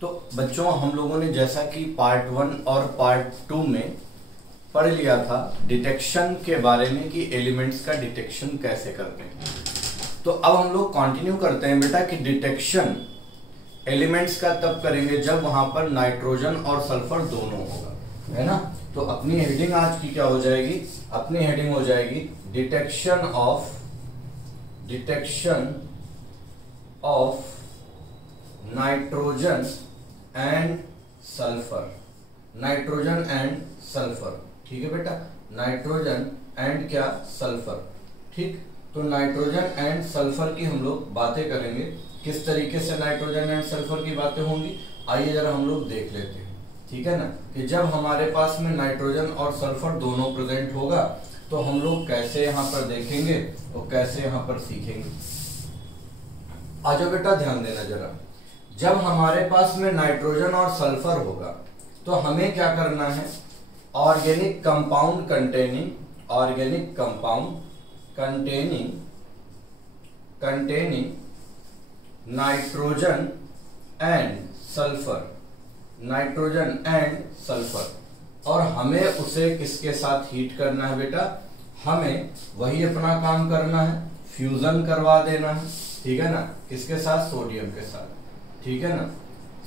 तो बच्चों हम लोगों ने जैसा कि पार्ट 1 और पार्ट 2 में पढ़ लिया था डिटेक्शन के बारे में कि एलिमेंट्स का डिटेक्शन कैसे करते हैं, तो अब हम लोग कंटिन्यू करते हैं बेटा कि डिटेक्शन एलिमेंट्स का तब करेंगे जब वहां पर नाइट्रोजन और सल्फर दोनों होगा, है ना। तो अपनी हेडिंग आज की क्या हो जाएगी, अपनी हेडिंग हो जाएगी detection of nitrogen and sulphur, nitrogen and sulphur, ठीक है बेटा, नाइट्रोजन एंड क्या, सल्फर, ठीक। तो नाइट्रोजन एंड सल्फर की हम लोग बातें करेंगे, किस तरीके से नाइट्रोजन एंड सल्फर की बातें होंगी, आइए जरा हम लोग देख लेते हैं, ठीक है ना, कि जब हमारे पास में नाइट्रोजन और सल्फर दोनों प्रेजेंट होगा तो हम लोग कैसे यहाँ पर देखेंगे और कैसे यहाँ पर सीखेंगे। आ जाओ बेटा, ध्यान देना जरा, जब हमारे पास में नाइट्रोजन और सल्फर होगा तो हमें क्या करना है, organic compound containing nitrogen and sulphur, और हमें उसे किसके साथ हीट करना है बेटा, हमें वही अपना काम करना है, फ्यूजन करवा देना है, ठीक है ना, किसके साथ, सोडियम के साथ, ठीक है ना,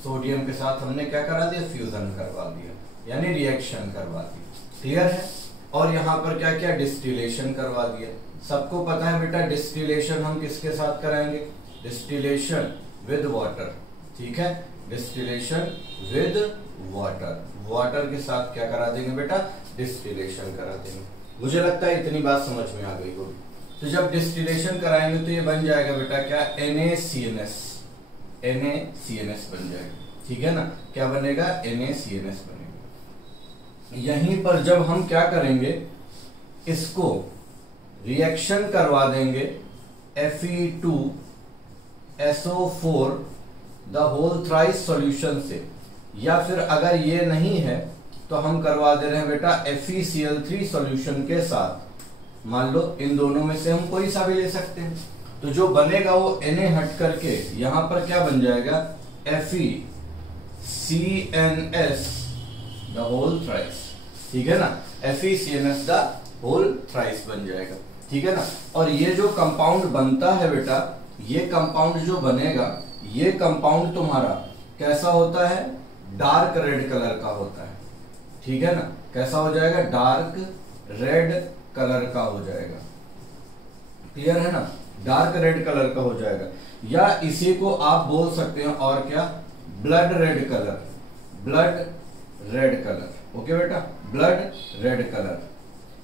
सोडियम के साथ हमने क्या करा दिया, फ्यूजन करवा दिया, यानी रिएक्शन करवा दी, क्लियर है। और यहाँ पर क्या क्या, डिस्टिलेशन करवा दिया। सबको पता है बेटा डिस्टिलेशन हम किसके साथ कराएंगे, डिस्टिलेशन विद वाटर, ठीक है, डिस्टिलेशन विद वाटर, वाटर के साथ क्या करा देंगे बेटा, डिस्टिलेशन करा देंगे। मुझे लगता है इतनी बात समझ में आ गई होगी। तो जब डिस्टिलेशन कराएंगे तो ये बन जाएगा बेटा क्या, NaCNS बन जाएगा, ठीक है ना, क्या बनेगा, NaCNS बनेगा। यहीं पर जब हम क्या करेंगे, इसको रिएक्शन करवा देंगे Fe2SO4 the whole thrice solution से, या फिर अगर ये नहीं है तो हम करवा दे रहे हैं बेटा FeCl3 सॉल्यूशन के साथ। मान लो इन दोनों में से हम कोई सा भी ले सकते हैं, तो जो बनेगा वो Na हट करके यहां पर क्या बन जाएगा, FeCNS द होल थ्राइस, ठीक है ना, FeCNS द होल थ्राइस बन जाएगा, ठीक है ना। और ये जो कंपाउंड बनता है बेटा, ये कंपाउंड जो बनेगा, ये कंपाउंड तुम्हारा कैसा होता है, डार्क रेड कलर का होता है, ठीक है ना, कैसा हो जाएगा, डार्क रेड कलर का हो जाएगा, क्लियर है ना, डार्क रेड कलर का हो जाएगा, या इसी को आप बोल सकते हैं और क्या, ब्लड रेड कलर, ओके बेटा, ब्लड रेड कलर,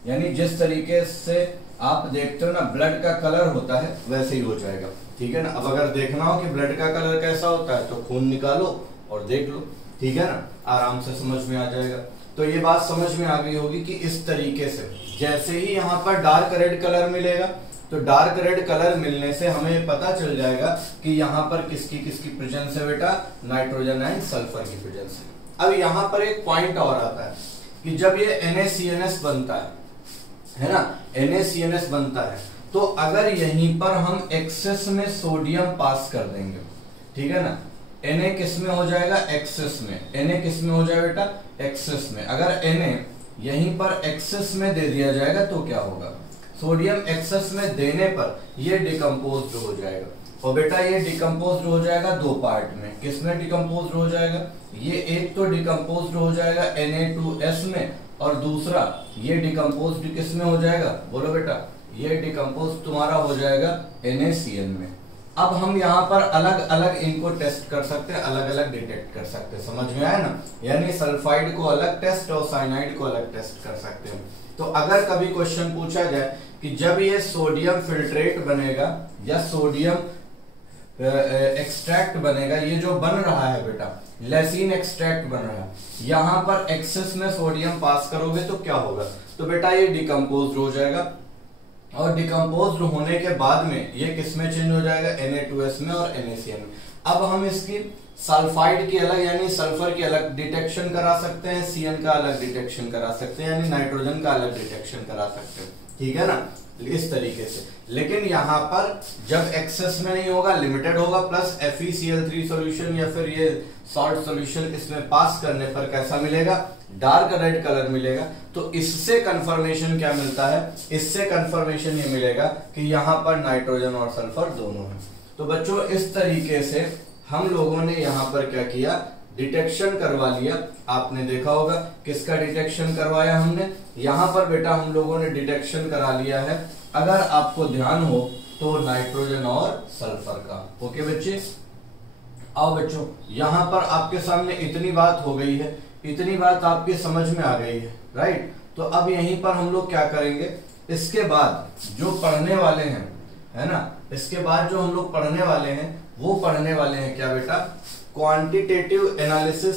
यानी जिस तरीके से आप देखते हो ना ब्लड का कलर होता है वैसे ही हो जाएगा, ठीक है ना। अब अगर देखना हो कि ब्लड का कलर कैसा होता है तो खून निकालो और देख लो, ठीक है ना, आराम से समझ में आ जाएगा। तो ये बात समझ में आ गई होगी कि इस तरीके से जैसे ही यहाँ पर डार्क रेड कलर मिलेगा तो डार्क रेड कलर मिलने से हमें पता चल जाएगा कि यहाँ पर किसकी किसकी प्रेजेंस है बेटा, नाइट्रोजन एंड सल्फर की प्रेजेंस है। अब यहाँ पर एक पॉइंट और आता है कि जब ये NaCNS बनता है ना, NaCNS बनता है, तो अगर यहीं पर हम एक्सेस में सोडियम पास कर देंगे, ठीक है ना, Na किस में हो जाएगा, एक्सेस में, Na किस में हो जाएगा बेटा, एक्सेस में। अगर Na यहीं पर एक्सेस में दे दिया जाएगा तो क्या होगा, सोडियम एक्सेस में देने पर ये डिकम्पोज्ड हो जाएगा, और बेटा ये डिकम्पोज्ड हो जाएगा दो पार्ट में, किसमें डिकम्पोज्ड हो जाएगा, ये एक तो डिकम्पोज्ड हो जाएगा Na2S में, और दूसरा ये डिकम्पोज्ड किस में हो जाएगा, बोलो बेटा, ये डिकम्पोज तुम्हारा हो जाएगा NaCN में। अब हम यहाँ पर अलग अलग इनको टेस्ट कर सकते हैं, अलग अलग डिटेक्ट कर सकते हैं, समझ में आया ना, यानी सल्फाइड को अलग टेस्ट और साइनाइड को अलग टेस्ट कर सकते हैं। तो अगर कभी क्वेश्चन पूछा जाए कि जब ये सोडियम फिल्ट्रेट बनेगा या सोडियम एक्सट्रैक्ट बनेगा, ये जो बन रहा है बेटा लेसिन एक्सट्रैक्ट बन रहा है, यहाँ पर एक्सेस में सोडियम पास करोगे तो क्या होगा, तो बेटा ये डिकम्पोज्ड हो जाएगा, और डिकम्पोज्ड होने के बाद में ये किस में चेंज हो जाएगा, Na2S में और NaCN में। अब हम इसकी सल्फाइड की अलग यानी सल्फर की अलग डिटेक्शन करा सकते हैं, CN का अलग डिटेक्शन करा सकते हैं, यानी नाइट्रोजन का अलग डिटेक्शन करा सकते हैं, ठीक है ना, इस तरीके से। लेकिन यहाँ पर जब एक्सेस में नहीं होगा, लिमिटेड होगा, प्लस FeCl3 सॉल्यूशन या फिर ये सॉल्ट सॉल्यूशन इसमें पास करने पर कैसा मिलेगा, डार्क रेड कलर मिलेगा। तो इससे कंफर्मेशन क्या मिलता है, इससे कंफर्मेशन ये मिलेगा कि यहाँ पर नाइट्रोजन और सल्फर दोनों है। तो बच्चों इस तरीके से हम लोगों ने यहाँ पर क्या किया, डिटेक्शन करवा लिया। आपने देखा होगा किसका डिटेक्शन करवाया हमने, यहाँ पर बेटा हम लोगों ने डिटेक्शन करा लिया है, अगर आपको ध्यान हो तो नाइट्रोजन और सल्फर का। ओके बच्चे, आओ बच्चों, यहाँ पर आपके सामने इतनी बात हो गई है, इतनी बात आपके समझ में आ गई है, राइट। तो अब यहीं पर हम लोग क्या करेंगे, इसके बाद जो पढ़ने वाले हैं, है ना, इसके बाद जो हम लोग पढ़ने वाले हैं वो पढ़ने वाले हैं क्या बेटा, क्वांटिटेटिव एनालिसिस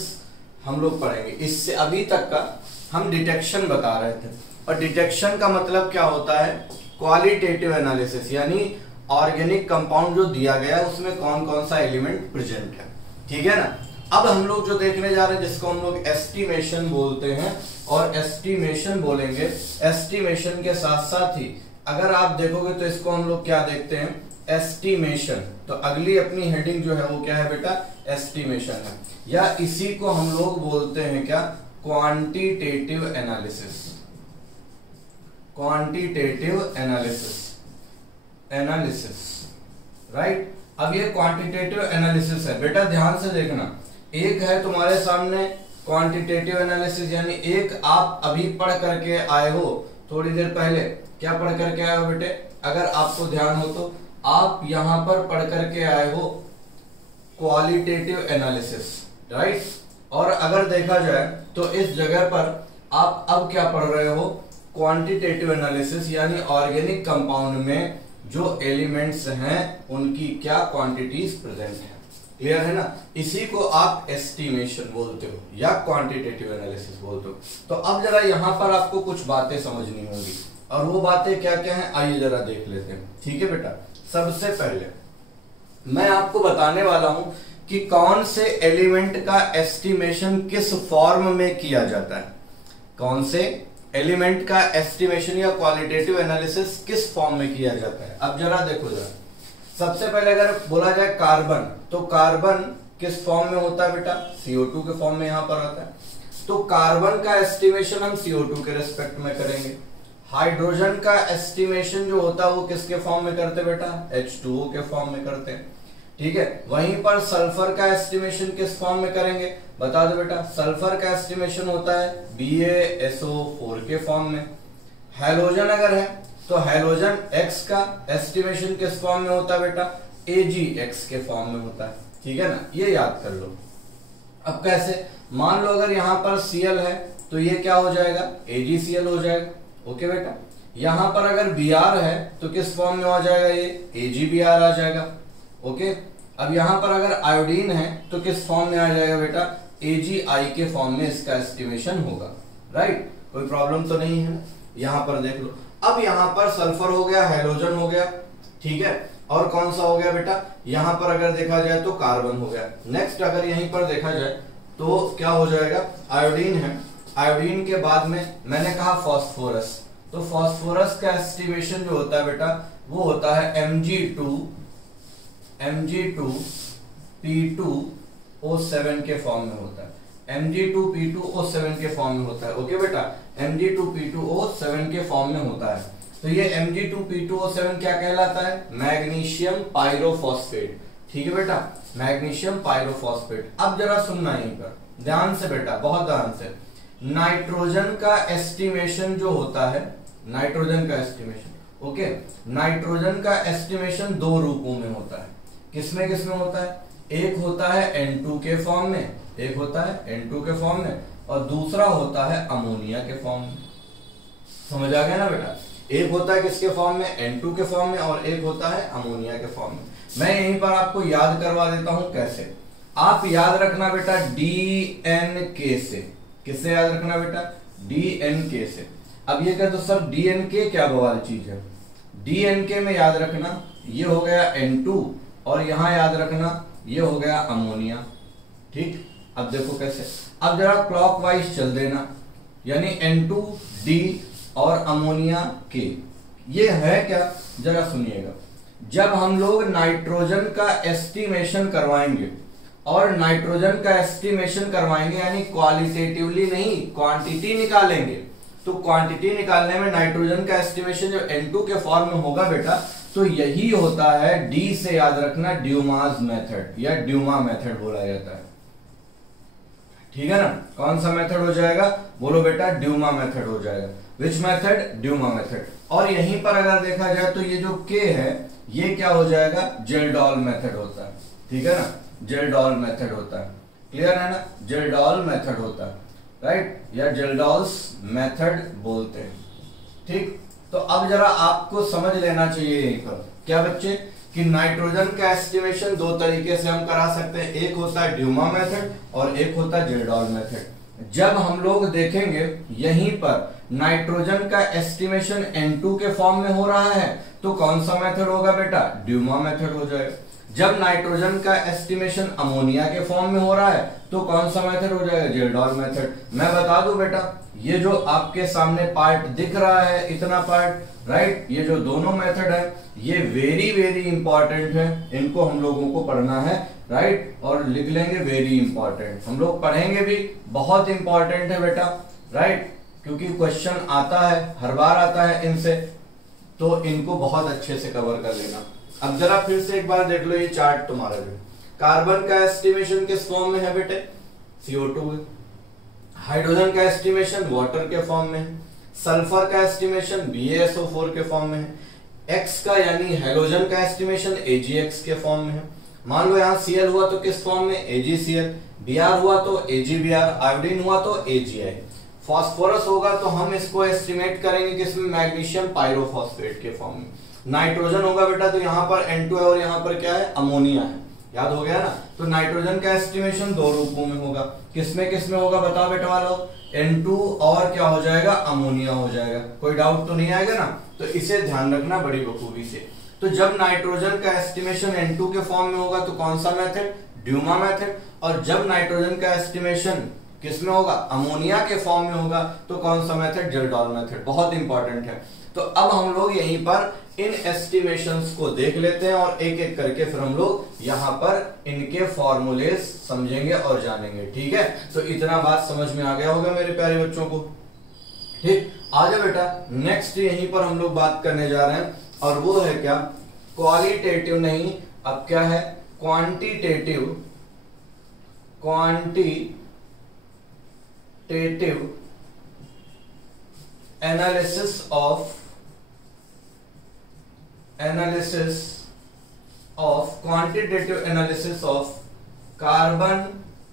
हम लोग पढ़ेंगे। इससे अभी तक का हम डिटेक्शन बता रहे थे, और डिटेक्शन का मतलब क्या होता है, क्वालिटेटिव एनालिसिस, यानी ऑर्गेनिक कंपाउंड जो दिया गया है उसमें कौन कौन सा एलिमेंट प्रेजेंट है, ठीक है ना। अब हम लोग जो देखने जा रहे हैं जिसको हम लोग एस्टिमेशन बोलते हैं, और एस्टिमेशन बोलेंगे, एस्टिमेशन के साथ साथ ही अगर आप देखोगे तो इसको हम लोग क्या देखते हैं, एस्टिमेशन। तो अगली अपनी हेडिंग जो है वो क्या है बेटा, एस्टिमेशन है, या इसी को हम लोग बोलते हैं क्या, quantitative analysis. Quantitative analysis, right. अब ये क्वांटिटेटिव एनालिसिस है बेटा, ध्यान से देखना। एक है तुम्हारे सामने क्वांटिटेटिव एनालिसिस, यानी एक आप अभी पढ़ करके आए हो, थोड़ी देर पहले क्या पढ़ करके आए हो बेटे, अगर आपको ध्यान हो तो आप यहां पर पढ़ करके आए हो क्वालिटेटिव एनालिसिस, राइट। और अगर देखा जाए तो इस जगह पर आप अब क्या पढ़ रहे हो, क्वांटिटेटिव एनालिसिस, यानी ऑर्गेनिक कंपाउंड में जो एलिमेंट्स हैं उनकी क्या क्वांटिटीज प्रेजेंट है। क्लियर है ना, इसी को आप एस्टिमेशन बोलते हो या क्वांटिटेटिव एनालिसिस बोलते हो। तो अब जरा यहां पर आपको कुछ बातें समझनी होंगी, और वो बातें क्या क्या हैं आइए जरा देख लेते हैं, ठीक है बेटा। सबसे पहले मैं आपको बताने वाला हूं कि कौन से एलिमेंट का एस्टिमेशन किस फॉर्म में किया जाता है, कौन से एलिमेंट का एस्टिमेशन या क्वालिटेटिव एनालिसिस किस फॉर्म में किया जाता है। अब जरा देखो जरा, सबसे पहले अगर बोला जाए कार्बन, तो कार्बन किस फॉर्म में होता है बेटा, CO2 के फॉर्म में यहां पर आता है। तो कार्बन का एस्टिमेशन हम CO2 के रिस्पेक्ट में करेंगे। हाइड्रोजन का एस्टिमेशन जो होता है वो किसके फॉर्म में करते बेटा, H2O के फॉर्म में करते हैं, ठीक है। वहीं पर सल्फर का एस्टिमेशन किस फॉर्म में करेंगे, बता दो बेटा। सल्फर का एस्टिमेशन होता है BaSO4 के फॉर्म में। हैलोजन अगर है तो हैलोजन X का एस्टिमेशन किस फॉर्म में होता है बेटा, AgX के फॉर्म में होता है, ठीक है ना, ये याद कर लो। अब कैसे, मान लो अगर यहां पर Cl है तो ये क्या हो जाएगा, AgCl हो जाएगा, ओके बेटा। यहां पर अगर Br है तो किस फॉर्म में आ जाएगा, ये AgBr आ जाएगा, ओके। अब यहां पर अगर आयोडीन है तो किस फॉर्म में आ जाएगा बेटा, AgI के फॉर्म में इसका एस्टिमेशन होगा, राइट। कोई प्रॉब्लम तो नहीं है, यहां पर देख लो। अब यहां पर सल्फर हो गया, हैलोजन हो गया, ठीक है, और कौन सा हो गया बेटा, यहां पर अगर देखा जाए तो कार्बन हो गया। नेक्स्ट अगर यहीं पर देखा जाए तो क्या हो जाएगा, आयोडीन है। आयोडीन के बाद में मैंने कहा फास्फोरस, तो फास्फोरस का एस्टिमेशन जो होता है बेटा वो होता है Mg2P2O7 के फॉर्म में होता है, Mg2P2O7 के फॉर्म में होता है, ओके बेटा, Mg2P2O7 के फॉर्म में होता है। तो ये Mg2P2O7 क्या कहलाता है, मैग्नीशियम पायरोफॉस्फेट, ठीक है बेटा, मैग्नीशियम पायरोफॉस्फेट। अब जरा सुनना यहीं पर ध्यान से बेटा, बहुत ध्यान से। नाइट्रोजन का एस्टिमेशन जो होता है, नाइट्रोजन का एस्टिमेशन, ओके, नाइट्रोजन का एस्टिमेशन दो रूपों में होता है। किसमें किसमें होता है, एक होता है N2 के फॉर्म में, एक होता है N2 के फॉर्म में, और दूसरा होता है अमोनिया के फॉर्म में। समझ आ गया ना बेटा, एक होता है किसके फॉर्म में, N2 के फॉर्म में, और एक होता है अमोनिया के फॉर्म में। मैं यहीं पर आपको याद करवा देता हूं कैसे। आप याद रखना बेटा DNK से, किससे याद रखना बेटा, DNK से। अब ये कहते सर DNK क्या बवाल चीज है, DNK में याद रखना ये हो गया N2, और यहां याद रखना ये हो गया अमोनिया, ठीक। अब देखो कैसे, अब जरा क्लॉकवाइज चल देना, यानी N2D और अमोनिया K, ये है क्या, जरा सुनिएगा। जब हम लोग नाइट्रोजन का एस्टिमेशन करवाएंगे, और नाइट्रोजन का एस्टिमेशन करवाएंगे यानी क्वालिटेटिवली नहीं क्वांटिटी निकालेंगे, तो क्वांटिटी निकालने में नाइट्रोजन का एस्टिमेशन जो N2 के फॉर्म में होगा बेटा, तो यही होता है, डी से याद रखना, ड्यूमास मेथड या ड्यूमा मेथड बोला जाता है। ठीक है ना, कौन सा मेथड हो जाएगा, बोलो बेटा, ड्यूमा मेथड हो जाएगा। Which method, Dumas method. और यहीं पर अगर देखा जाए तो ये जो के है ये क्या हो जाएगा, जेल्डॉल मेथड होता है। ठीक है ना, जेल्डॉल मेथड होता है, क्लियर है ना, जेल्डॉल मेथड होता है, राइट, या जेल्डॉल्स मेथड बोलते हैं। ठीक, तो अब जरा आपको समझ लेना चाहिए यहीं पर क्या बच्चे, कि नाइट्रोजन का एस्टिमेशन दो तरीके से हम करा सकते हैं, एक होता है ड्यूमा मेथड और एक होता है जेल्डॉल मेथड। जब हम लोग देखेंगे यहीं पर नाइट्रोजन का एस्टिमेशन N2 के फॉर्म में हो रहा है तो कौन सा मेथड होगा बेटा, ड्यूमा मेथड हो जाएगा। जब नाइट्रोजन का एस्टिमेशन अमोनिया के फॉर्म में हो रहा है तो कौन सा मेथड हो जाएगा, जेल्डॉल मेथड। मैं बता दूं बेटा, ये जो आपके सामने पार्ट दिख रहा है, इतना पार्ट, राइट, ये जो दोनों मेथड है ये वेरी वेरी इंपॉर्टेंट है, इनको हम लोगों को पढ़ना है, राइट, और लिख लेंगे वेरी इंपॉर्टेंट। हम लोग पढ़ेंगे भी, बहुत इंपॉर्टेंट है बेटा, राइट, क्योंकि क्वेश्चन आता है, हर बार आता है इनसे, तो इनको बहुत अच्छे से कवर कर लेना। अब जरा फिर से एक बार देख लो ये चार्ट तुम्हारा जो कार्बन का एस्टिमेशन किस फॉर्म में है बेटे, CO2। हाइड्रोजन का एस्टिमेशन वाटर के फॉर्म में है, सल्फर का एस्टिमेशन BaSO4 के फॉर्म में है, X का यानी हेलोजन का एस्टिमेशन AgX के फॉर्म में है। मान लो यहाँ Cl हुआ तो किस फॉर्म में, AgCl, Br हुआ तो AgBr, आयोडीन हुआ तो AgI, फास्फोरस होगा तो हम इसको एस्टिमेट करेंगे किसमें, मैग्नीशियम पायरोफॉस्फेट के फॉर्म में। नाइट्रोजन होगा बेटा तो यहाँ पर N2 है और यहाँ पर क्या है, अमोनिया है, याद हो गया ना। तो नाइट्रोजन का एस्टिमेशन दो रूपों में होगा, किसमें होगा बताओ बेटा वालों, N2 और क्या हो जाएगा, अमोनिया हो जाएगा। कोई डाउट तो नहीं आएगा ना, तो इसे ध्यान रखना बड़ी बखूबी से। तो जब नाइट्रोजन का एस्टिमेशन N2 के फॉर्म में होगा तो कौन सा मेथड, ड्यूमा मेथड, और जब नाइट्रोजन का एस्टिमेशन किसमें होगा, अमोनिया के फॉर्म में होगा तो कौन सा मेथड, जेल्डॉल मेथड। बहुत इंपॉर्टेंट है। तो अब हम लोग यहीं पर इन एस्टिमेशंस को देख लेते हैं और एक एक करके फिर हम लोग यहाँ पर इनके फॉर्मूले समझेंगे और जानेंगे। ठीक है, तो इतना बात समझ में आ गया होगा मेरे प्यारे बच्चों को। ठीक, आ जाओ बेटा, नेक्स्ट यहीं पर हम लोग बात करने जा रहे हैं और वो है क्या, क्वालिटेटिव नहीं, अब क्या है, quantitative analysis of quantitative analysis of carbon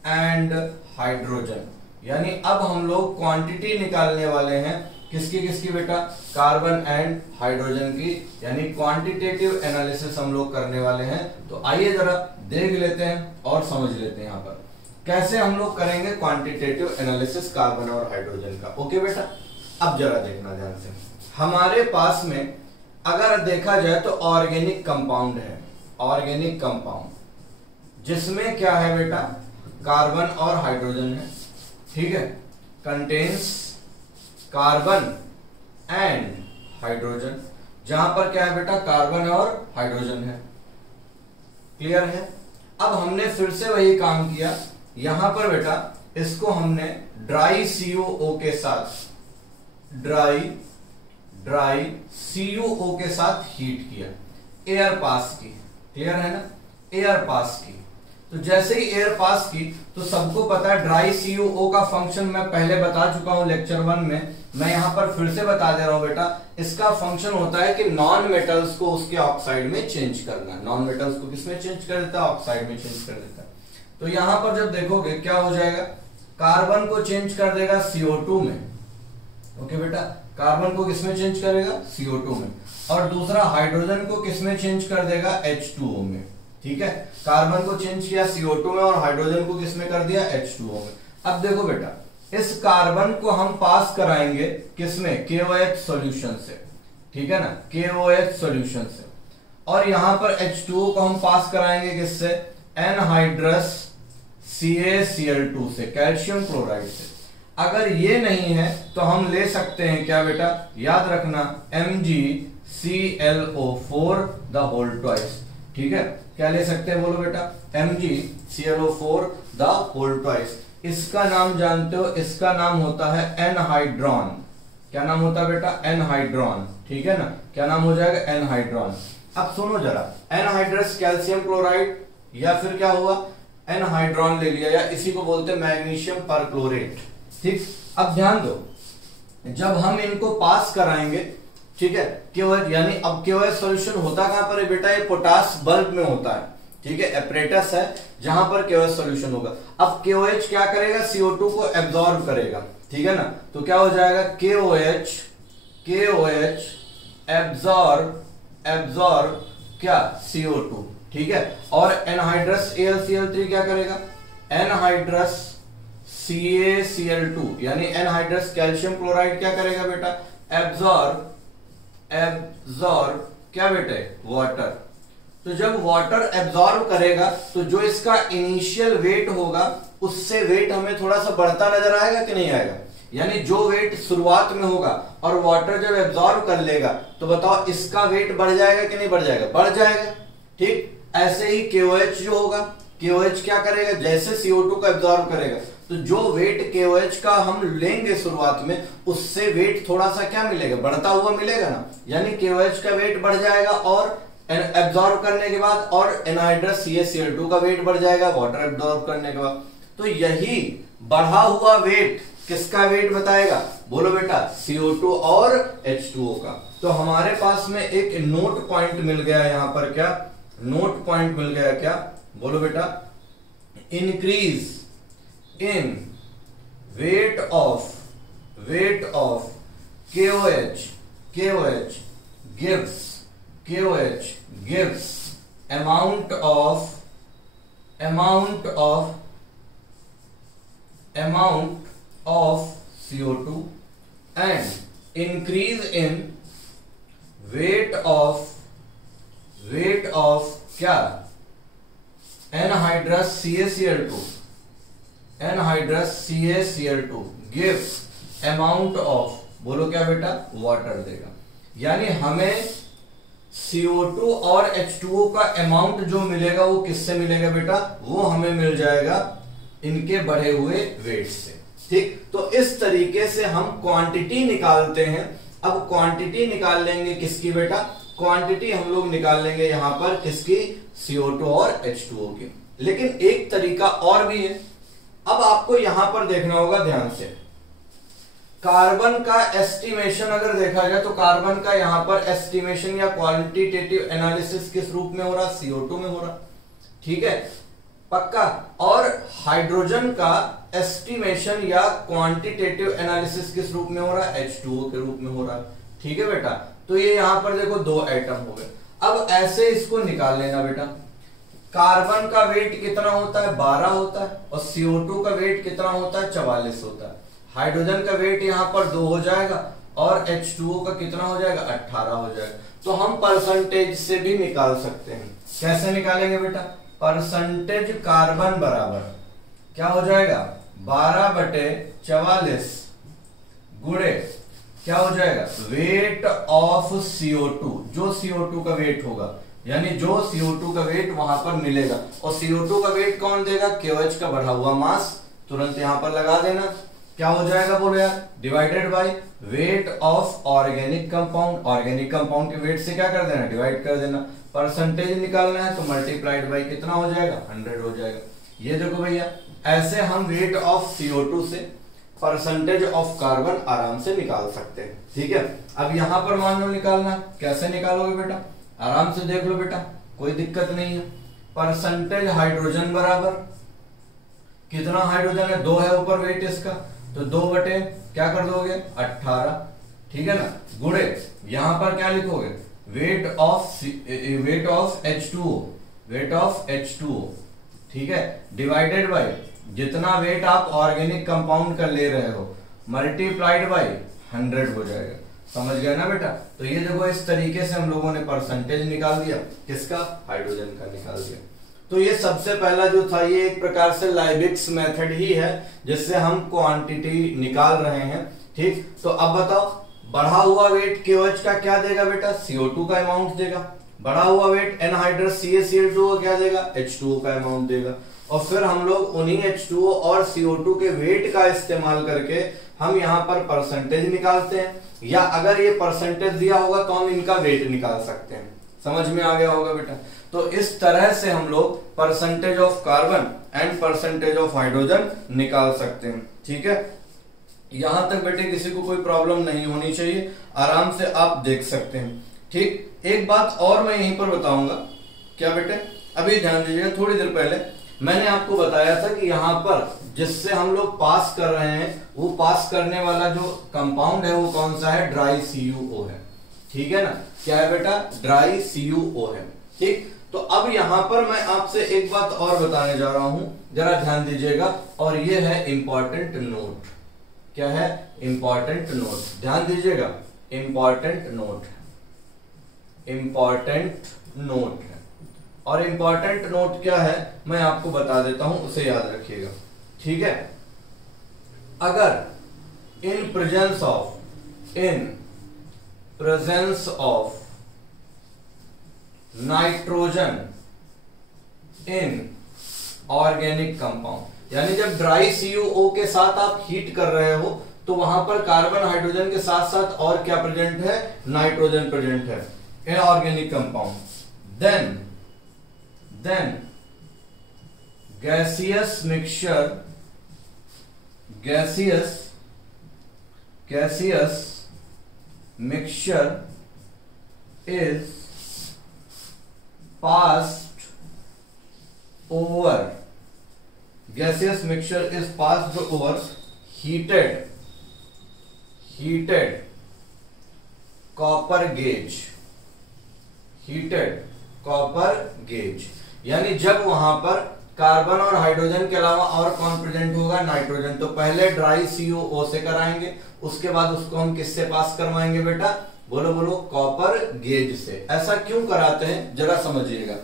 and hydrogen. यानी अब हम लोग क्वांटिटी निकालने वाले हैं किसकी बेटा, कार्बन एंड हाइड्रोजन की, यानी क्वांटिटेटिव एनालिसिस हम लोग करने वाले हैं। तो आइए जरा देख लेते हैं और समझ लेते हैं यहाँ पर कैसे हम लोग करेंगे क्वांटिटेटिव एनालिसिस कार्बन और हाइड्रोजन का। ओके बेटा, अब जरा देखना ध्यान से, हमारे पास में अगर देखा जाए तो ऑर्गेनिक कंपाउंड है, ऑर्गेनिक कंपाउंड जिसमें क्या है बेटा, कार्बन और हाइड्रोजन है। ठीक है, कंटेन्स कार्बन एंड हाइड्रोजन, जहां पर क्या है बेटा, कार्बन और हाइड्रोजन है। क्लियर है। अब हमने फिर से वही काम किया, यहां पर बेटा इसको हमने ड्राई CuO के साथ, ड्राई CuO के साथ हीट किया, एयर पास की। क्लियर है ना, एयर पास की। तो जैसे ही एयर पास की तो सबको पता है ड्राई CuO का फंक्शन मैं पहले बता चुका हूं लेक्चर 1 में, मैं यहां पर फिर से बता दे रहा हूं बेटा। इसका फंक्शन होता है कि नॉन मेटल्स को उसके ऑक्साइड में चेंज करना। नॉन मेटल्स को किसमें चेंज कर देता है, ऑक्साइड में चेंज कर देता है। तो यहां पर जब देखोगे क्या हो जाएगा, कार्बन को चेंज कर देगा CO2 में। ओके बेटा, कार्बन को किसमें चेंज करेगा, CO2 में, और दूसरा हाइड्रोजन को किसमें चेंज कर देगा, H2O में। ठीक है, कार्बन को चेंज किया CO2 में और हाइड्रोजन को किसमें कर दिया, H2O में। अब देखो बेटा, इस कार्बन को हम पास कराएंगे किसमें, KOH सॉल्यूशन से। ठीक है ना, KOH सॉल्यूशन से, और यहां पर H2O को हम पास कराएंगे किससे, एनहाइड्रस CaCl2 से, कैल्शियम क्लोराइड से। अगर ये नहीं है तो हम ले सकते हैं क्या बेटा, याद रखना, ClO4 द होल ट्वाइस। ठीक है, क्या ले सकते हैं बोलो बेटा, MgClO4 द होल ट्वाइस। इसका नाम जानते हो, इसका नाम होता है एनहाइड्रॉन। क्या नाम होता है बेटा, एनहाइड्रॉन। ठीक है ना, क्या नाम हो जाएगा, एनहाइड्रॉन। अब सुनो जरा, एनहाइड्रस कैल्शियम क्लोराइड या फिर क्या हुआ, एनहाइड्रॉन ले लिया, या इसी को बोलते हैं मैग्नीशियम परक्लोरेट। ठीक, अब ध्यान दो, जब हम इनको पास कराएंगे, ठीक है, केओएच यानी अब केओएच सॉल्यूशन होता कहां पर है बेटा, ये पोटास बल्ब में होता है। ठीक है, एपरेटस है जहां पर केओएच सॉल्यूशन होगा। अब केओएच क्या करेगा, CO2 को एब्जॉर्ब करेगा। ठीक है ना, तो क्या हो जाएगा, KOH एब्जॉर्ब क्या, CO2। ठीक है, और एनहाइड्रस AlCl3 क्या करेगा, एनहाइड्रस CaCl2 यानी एनहाइड्रस कैल्शियम क्लोराइड क्या करेगा बेटा, एब्जॉर्ब क्या बेटे, वाटर। तो जब वाटर एब्जॉर्ब करेगा तो जो इसका इनिशियल वेट होगा उससे वेट हमें थोड़ा सा बढ़ता नजर आएगा कि नहीं आएगा, यानी जो वेट शुरुआत में होगा और वाटर जब एब्जॉर्ब कर लेगा तो बताओ इसका वेट बढ़ जाएगा कि नहीं बढ़ जाएगा, बढ़ जाएगा। ठीक, ऐसे ही KOH जो होगा, KOH क्या करेगा, जैसे CO2 का एब्जॉर्ब करेगा तो जो वेट KOH का हम लेंगे शुरुआत में उससे वेट थोड़ा सा क्या मिलेगा, बढ़ता हुआ मिलेगा ना, यानी KOH का वेट बढ़ जाएगा और एब्जॉर्ब करने के बाद, और एनहाइड्रस CaCl2 का वेट बढ़ जाएगा वाटर एब्जॉर्ब करने के बाद। तो यही बढ़ा हुआ वेट किसका वेट बताएगा, बोलो बेटा, CO2 और H2O का। तो हमारे पास में एक नोट पॉइंट मिल गया यहां पर, क्या नोट पॉइंट मिल गया, क्या बोलो बेटा, increase in weight of KOH gives amount of CO2 and increase in weight of क्या, anhydrous CaCl2 gives amount of, बोलो क्या बेटा, वाटर देगा। यानी हमें CO2 और H2O का अमाउंट जो मिलेगा वो किससे मिलेगा बेटा, वो हमें मिल जाएगा इनके बढ़े हुए वेट से। ठीक, तो इस तरीके से हम क्वांटिटी निकालते हैं। अब क्वांटिटी निकाल लेंगे किसकी बेटा, क्वांटिटी हम लोग निकाल लेंगे यहां पर किसकी, CO2 और H2O की। लेकिन एक तरीका और भी है, अब आपको यहां पर देखना होगा ध्यान से। कार्बन का एस्टिमेशन अगर देखा जाए तो कार्बन का यहां पर एस्टिमेशन या क्वालिटेटिव एनालिसिस किस रूप में हो रहा, CO2 में हो रहा। ठीक है, पक्का। और हाइड्रोजन का एस्टिमेशन या क्वांटिटेटिव एनालिसिस किस रूप में हो रहा, H2O के रूप में हो रहा। ठीक है बेटा, तो ये यहां पर देखो दो एटम हो गए। अब ऐसे इसको निकाल लेना बेटा, कार्बन का वेट कितना होता है, 12 होता है, और CO2 का वेट कितना होता है, 44 होता है। हाइड्रोजन का वेट यहां पर 2 हो जाएगा और H2O का कितना हो जाएगा, 18 हो जाएगा। तो हम परसेंटेज से भी निकाल सकते हैं। कैसे निकालेंगे बेटा, परसेंटेज कार्बन बराबर क्या हो जाएगा, 12/44 गुणे क्या हो जाएगा, वेट ऑफ CO2, जो CO2 का वेट होगा, यानी जो CO2 का वेट वहां पर मिलेगा। और CO2 का वेट कौन देगा, KOH का बढ़ा हुआ मास। तुरंत यहां पर लगा देना, क्या हो जाएगा बोलो यार, divided by weight of organic compound. Organic compound के वेट से क्या कर देना, डिवाइड कर देना। परसेंटेज निकालना है तो मल्टीप्लाइड बाय कितना हो जाएगा, 100 हो जाएगा। ये देखो भैया, ऐसे हम वेट ऑफ CO2 से परसेंटेज ऑफ कार्बन आराम से निकाल सकते हैं। ठीक है, अब यहां पर मान लो निकालना, कैसे निकालोगे बेटा, आराम से देख लो बेटा, कोई दिक्कत नहीं है। परसेंटेज हाइड्रोजन बराबर कितना, हाइड्रोजन है 2 है ऊपर वेट इसका, तो 2 बटे क्या कर दोगे, 18। ठीक है ना, गुणे यहां पर क्या लिखोगे, वेट ऑफ H2O। ठीक है, डिवाइडेड बाय जितना वेट आप ऑर्गेनिक कंपाउंड का ले रहे हो मल्टीप्लाइड बाय 100 हो जाएगा। समझ गए ना बेटा। तो ये देखो इस तरीके से हम लोगों ने परसेंटेज निकाल दिया, किसका, हाइड्रोजन का निकाल दिया। तो ये सबसे पहला जो था ये एक प्रकार से लाइबिक्स मेथड ही है जिससे हम क्वांटिटी निकाल रहे हैं। ठीक, तो अब बताओ बढ़ा हुआ वेट KOH का क्या देगा बेटा, CO2 का अमाउंट देगा। बढ़ा हुआ वेट एनहाइड्रस CaCl2 का क्या देगा, H2O का अमाउंट देगा। और फिर हम लोग उन्हीं H2O और CO2 के वेट का इस्तेमाल करके हम यहाँ पर परसेंटेज निकालते हैं, या अगर ये परसेंटेज दिया होगा तो हम इनका वेट निकाल सकते हैं। समझ में आ गया होगा बेटा। तो इस तरह से हम लोग percentage of carbon and percentage of hydrogen निकाल सकते हैं। ठीक है, यहां तक बेटे किसी को कोई प्रॉब्लम नहीं होनी चाहिए, आराम से आप देख सकते हैं। ठीक, एक बात और मैं यहीं पर बताऊंगा। क्या बेटे, अभी ध्यान दीजिएगा, थोड़ी देर पहले मैंने आपको बताया था कि यहाँ पर जिससे हम लोग पास कर रहे हैं, वो पास करने वाला जो कंपाउंड है वो कौन सा है, ड्राई CuO है। ठीक है ना, क्या है बेटा, ड्राई CuO है। ठीक, तो अब यहां पर मैं आपसे एक बात और बताने जा रहा हूं, जरा ध्यान दीजिएगा, और ये है इंपॉर्टेंट नोट। क्या है, इंपॉर्टेंट नोट, ध्यान दीजिएगा, इंपॉर्टेंट नोट, इंपॉर्टेंट नोट है। और इंपॉर्टेंट नोट क्या है मैं आपको बता देता हूं, उसे याद रखिएगा। ठीक है, अगर in presence of nitrogen in organic compound, यानी जब ड्राई CuO के साथ आप हीट कर रहे हो तो वहां पर कार्बन हाइड्रोजन के साथ साथ और क्या प्रेजेंट है, नाइट्रोजन प्रेजेंट है in organic compound, then gaseous mixture is passed over heated copper gauge, यानी जब वहां पर कार्बन और हाइड्रोजन के अलावा और कौन प्रेजेंट होगा, नाइट्रोजन। तो पहले ड्राई CuO से कराएंगे, उसके बाद उसको हम किससे पास करवाएंगे बेटा, बोलो बोलो, कॉपर गेज से। ऐसा क्यों कराते हैं जरा समझिएगा,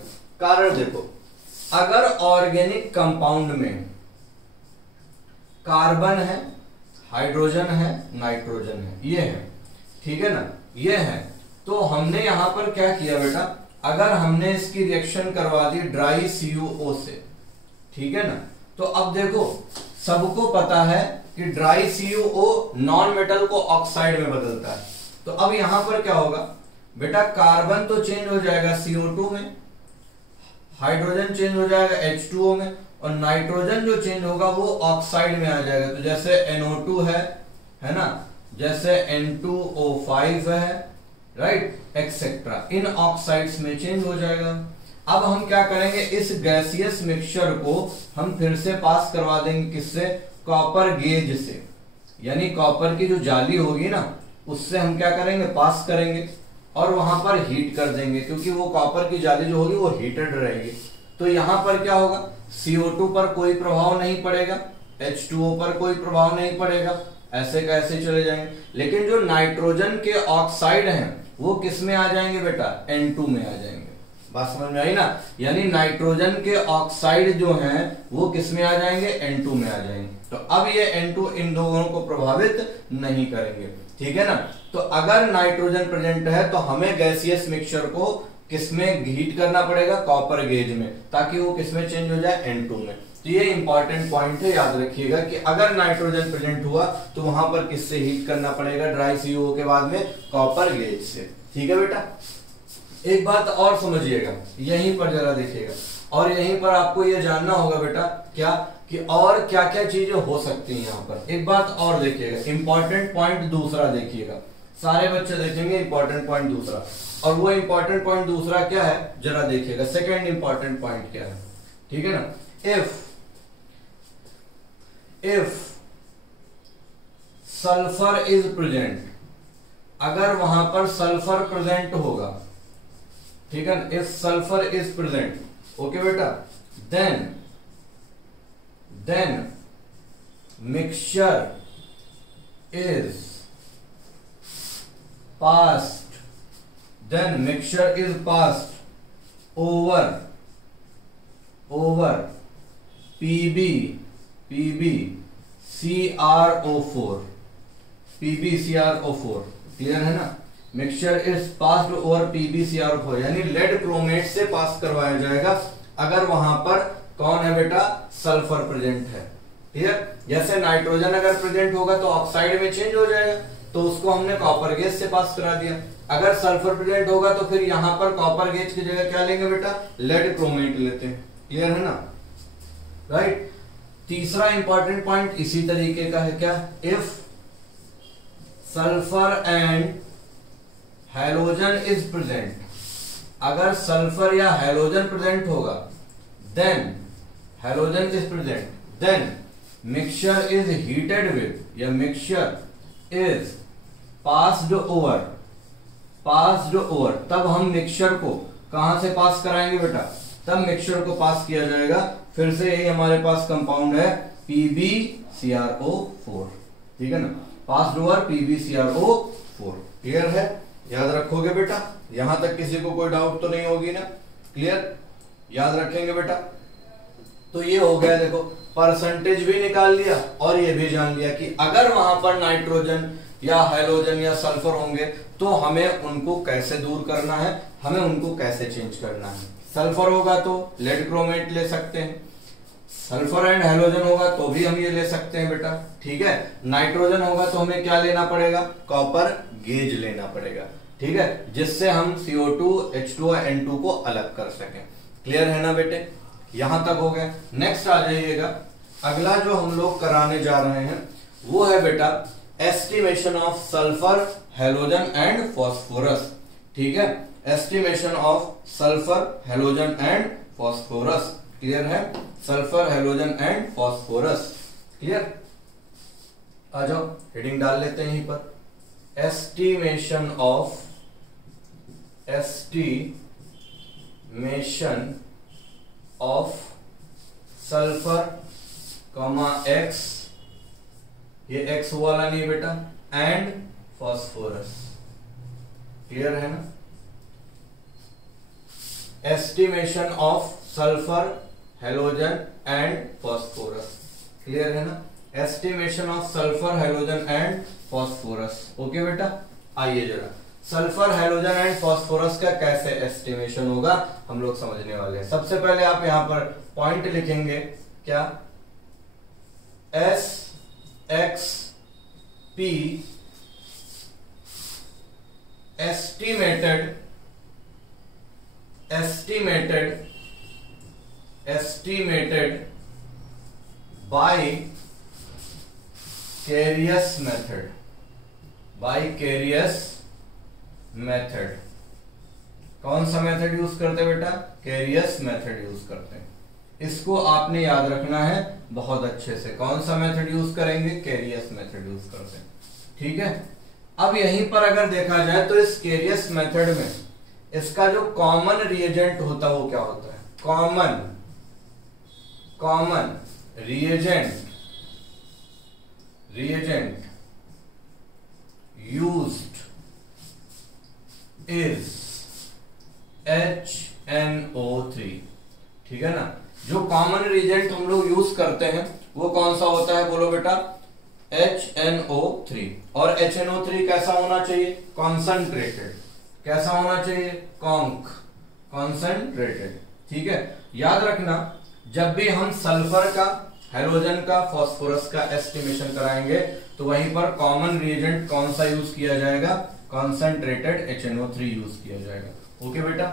कारण देखो, अगर ऑर्गेनिक कंपाउंड में कार्बन है, हाइड्रोजन है, नाइट्रोजन है, ये है, ठीक है ना, ये है, तो हमने यहां पर क्या किया बेटा, अगर हमने इसकी रिएक्शन करवा दी ड्राई CuO से, ठीक है ना, तो अब देखो सबको पता है कि ड्राई CuO नॉन मेटल को ऑक्साइड में बदलता है। तो अब यहां पर क्या होगा बेटा, कार्बन तो चेंज हो जाएगा CO2 में, हाइड्रोजन चेंज हो जाएगा H2O में, और नाइट्रोजन जो चेंज होगा वो ऑक्साइड में आ जाएगा। तो जैसे NO2 है ना, जैसे N2O5 है, राइट, एक्सेट्रा, इन ऑक्साइड्स में चेंज हो जाएगा। अब हम क्या करेंगे, इस गैसियस मिक्सचर को हम फिर से पास करवा देंगे किससे, कॉपर गेज से, यानी कॉपर की जो जाली होगी ना उससे हम क्या करेंगे, पास करेंगे और वहां पर हीट कर देंगे, क्योंकि वो कॉपर की जाली जो होगी वो हीटेड रहेगी। तो यहां पर क्या होगा, CO2 पर कोई प्रभाव नहीं पड़ेगा, H2O पर कोई प्रभाव नहीं पड़ेगा, ऐसे कैसे चले जाएंगे। लेकिन जो नाइट्रोजन के ऑक्साइड हैं वो किस में आ जाएंगे बेटा, N2 में आ जाएंगे। बात समझ में आई ना, यानी नाइट्रोजन के ऑक्साइड जो हैं वो किस में आ जाएंगे, N2 में आ जाएंगे। तो अब ये N2 इन दोनों को प्रभावित नहीं करेंगे, ठीक है ना। तो अगर नाइट्रोजन प्रेजेंट है तो हमें गैसियस मिक्सचर को किसमें हीट करना पड़ेगा, कॉपर गेज में, ताकि वो किसमें चेंज हो जाए, N2 में। तो ये इंपॉर्टेंट पॉइंट है, याद रखिएगा कि अगर नाइट्रोजन प्रेजेंट हुआ तो वहां पर किससे हीट करना पड़ेगा, ड्राई CuO के बाद में कॉपर गेज से। ठीक है बेटा, एक बात और समझिएगा, यहीं पर जरा देखिएगा, और यहीं पर आपको ये जानना होगा बेटा क्या, कि और क्या क्या चीजें हो सकती हैं यहाँ पर। एक बात और देखिएगा, इंपॉर्टेंट पॉइंट दूसरा देखिएगा, सारे बच्चे देखेंगे इंपॉर्टेंट पॉइंट दूसरा, और वो इंपॉर्टेंट पॉइंट दूसरा क्या है जरा देखिएगा, सेकेंड इंपॉर्टेंट पॉइंट क्या है, ठीक है ना। इफ सल्फर इज प्रेजेंट, अगर वहां पर सल्फर प्रेजेंट होगा, ठीक है ना, if sulphur is present, okay बेटा, then mixture is passed, then mixture is passed over PbCrO4, clear है ना। Mixture is passed over PbCr4 यानी लेड क्रोमेट से पास करवाया जाएगा अगर वहां पर कौन है बेटा, सल्फर प्रेजेंट है। क्लियर, जैसे नाइट्रोजन अगर प्रेजेंट होगा तो ऑक्साइड में चेंज हो जाएगा, तो उसको हमने कॉपर गैस से पास करा दिया। अगर सल्फर प्रेजेंट होगा तो फिर यहां पर कॉपर गैस की जगह क्या लेंगे बेटा, लेड क्रोमेट लेते हैं। क्लियर है ना, राइट। तीसरा इंपॉर्टेंट पॉइंट इसी तरीके का है, क्या, if sulphur and halogen is present, अगर सल्फर या हैलोजन प्रेजेंट होगा, then halogen is present, then mixture is heated with, या मिक्सचर इज पास्ड ओवर, तब हम मिक्सचर को कहां से पास कराएंगे बेटा, तब मिक्सचर को पास किया जाएगा, फिर से यही हमारे पास कंपाउंड है PbCrO4, ठीक है ना, पास्ड ओवर PbCrO4। क्लियर है, याद रखोगे बेटा, यहां तक किसी को कोई डाउट तो नहीं होगी ना, क्लियर, याद रखेंगे बेटा। तो ये हो गया, देखो परसेंटेज भी निकाल लिया और ये भी जान लिया कि अगर वहां पर नाइट्रोजन या हाइड्रोजन या सल्फर होंगे तो हमें उनको कैसे दूर करना है, हमें उनको कैसे चेंज करना है। सल्फर होगा तो लेड क्रोमेट ले सकते हैं, सल्फर एंड हाइड्रोजन होगा तो भी हम ये ले सकते हैं बेटा, ठीक है। नाइट्रोजन होगा तो हमें क्या लेना पड़ेगा, कॉपर गेज लेना पड़ेगा, ठीक है, जिससे हम CO2, H2 N2 को अलग कर सकें। क्लियर है ना बेटे, यहां तक हो गया। नेक्स्ट आ जाइएगा, अगला जो हम लोग कराने जा रहे हैं वो है बेटा estimation of sulphur, halogen and phosphorus, ठीक है, estimation of sulphur, halogen and phosphorus. Clear है, sulphur, halogen and phosphorus. Clear, आ जाओ हेडिंग डाल लेते हैं यहीं पर, एस्टिमेशन ऑफ सल्फर, X, ये X वाला नहीं बेटा, एंड फॉस्फोरस। क्लियर है ना, estimation of sulphur, halogen and phosphorus. Clear है ना, estimation of sulphur, halogen and phosphorus. Okay बेटा, आइए जरा सल्फर, हैलोजन एंड फॉस्फोरस का कैसे एस्टिमेशन होगा हम लोग समझने वाले हैं। सबसे पहले आप यहां पर पॉइंट लिखेंगे, क्या, SXP estimated by Carius method. कौन सा मेथड यूज करते हैं बेटा, कैरियस मेथड यूज करते हैं। इसको आपने याद रखना है बहुत अच्छे से, कौन सा मेथड यूज करेंगे, कैरियस मेथड यूज करते हैं, ठीक है। अब यहीं पर अगर देखा जाए तो इस कैरियस मेथड में इसका जो कॉमन रिएजेंट होता है वो क्या होता है, common reagent used is HNO3, ठीक है ना। जो कॉमन रिएजेंट हम लोग यूज करते हैं वो कौन सा होता है, बोलो बेटा, HNO3। और HNO3 कैसा होना चाहिए, कॉन्संट्रेटेड। कैसा होना चाहिए, कॉन्संट्रेटेड, ठीक है। याद रखना, जब भी हम सल्फर का, हैलोजन का, फॉस्फोरस का एस्टिमेशन कराएंगे तो वहीं पर कॉमन रिएजेंट कौन सा यूज किया जाएगा, कॉन्संट्रेटेड HNO3 यूज किया जाएगा। ओके बेटा,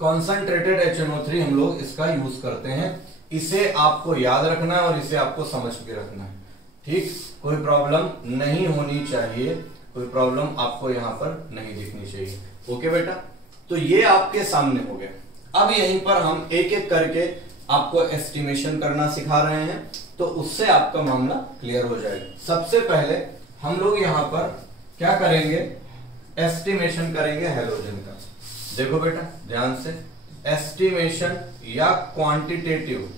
कॉन्संट्रेटेड HNO3 हम लोग इसका यूज करते हैं। इसे आपको याद रखना है और इसे आपको समझ के रखना है, ठीक। कोई प्रॉब्लम नहीं होनी चाहिए, कोई प्रॉब्लम आपको यहां पर नहीं दिखनी चाहिए। ओके बेटा, तो ये आपके सामने हो गया। अब यहीं पर हम एक एक करके आपको एस्टिमेशन करना सिखा रहे हैं, तो उससे आपका मामला क्लियर हो जाएगा। सबसे पहले हम लोग यहां पर क्या करेंगे, एस्टिमेशन करेंगे हैलोजन का। देखो बेटा ध्यान से, एस्टिमेशन या quantitative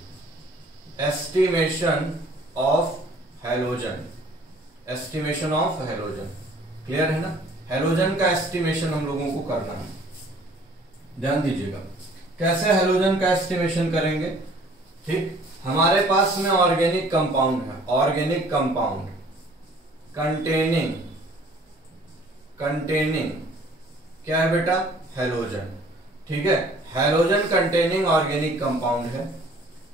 estimation of halogen, estimation of halogen. Clear है ना, हैलोजन का एस्टिमेशन हम लोगों को करना है। ध्यान दीजिएगा, कैसे हैलोजन का एस्टिमेशन करेंगे, ठीक। हमारे पास में ऑर्गेनिक कंपाउंड है, ऑर्गेनिक कंपाउंड कंटेनिंग कंटेनिंग क्या है बेटा, हैलोजन। ठीक है, हैलोजन कंटेनिंग ऑर्गेनिक कंपाउंड है।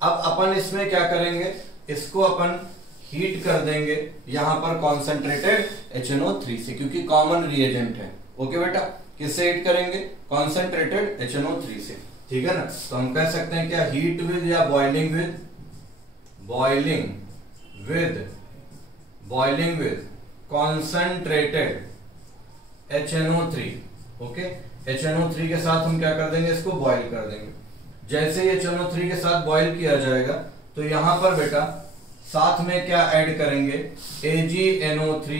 अब अपन इसमें क्या करेंगे, इसको अपन हीट कर देंगे यहां पर कॉन्सेंट्रेटेड HNO3 से, क्योंकि कॉमन रिएजेंट है। ओके बेटा, किससे हीट करेंगे, कॉन्सेंट्रेटेड HNO3 से। ठीक है ना, तो हम कह सकते हैं क्या, हीट विद या boiling with concentrated HNO3। Okay, HNO3 के साथ हम क्या कर देंगे, इसको बॉइल कर देंगे। जैसे ही HNO3 के साथ बॉइल किया जाएगा तो यहां पर बेटा साथ में क्या ऐड करेंगे, AgNO3